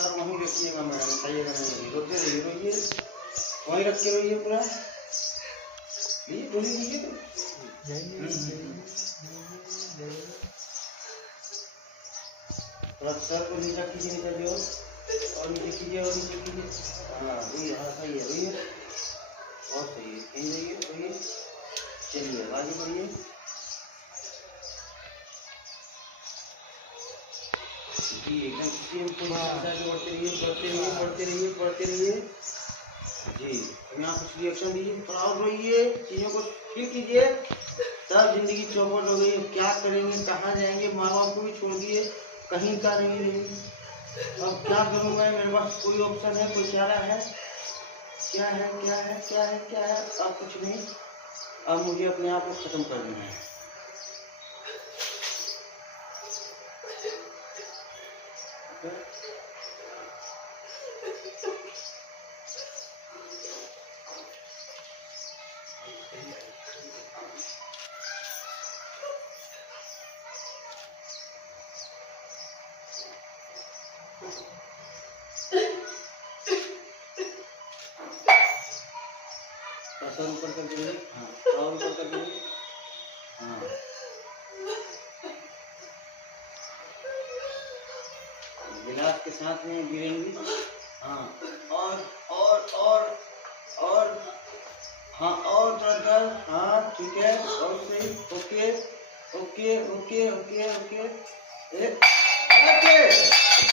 Sir वहीं रखिएगा madam, खाइएगा नहीं, रोते रहिए, रोइए वहीं रख के रोइए पूरा, लीजिए डोली लीजिए तो थोड़ा सर को नीचा कीजिए, नीचा भी और नीचे कीजिए, और नीचे कीजिए, हाँ रोइए, हाँ सही है, रोइए और सही है, कहीं जाइए, रोइए, चलिए आगे बढ़िए, जी एकदम बढ़ते रहिए, बढ़ते रहिए, बढ़ते रहिए, बढ़ते रहिए जी। यहाँ कुछ रिएक्शन दीजिए, थोड़ा और रोइए, चीज़ों को फील कीजिए, तब जिंदगी चौपट हो गई। अब क्या करेंगे, कहाँ जाएंगे, माँ बाप को भी छोड़ दिए, कहीं का नहीं रही, अब क्या करूँ मैं, मेरे पास कोई ऑप्शन है, कोई चारा है, क्या है, क्या है, क्या है, क्या है, अब कुछ नहीं, अब मुझे अपने आप को खत्म कर देना है। सर ऊपर कर दीजिए, हाँ और ऊपर कर दीजिए, हाँ गिलास के साथ में गिरेंगी, हाँ और हाँ और दर, हाँ ठीक है, और सही, okay okay okay okay okay okay.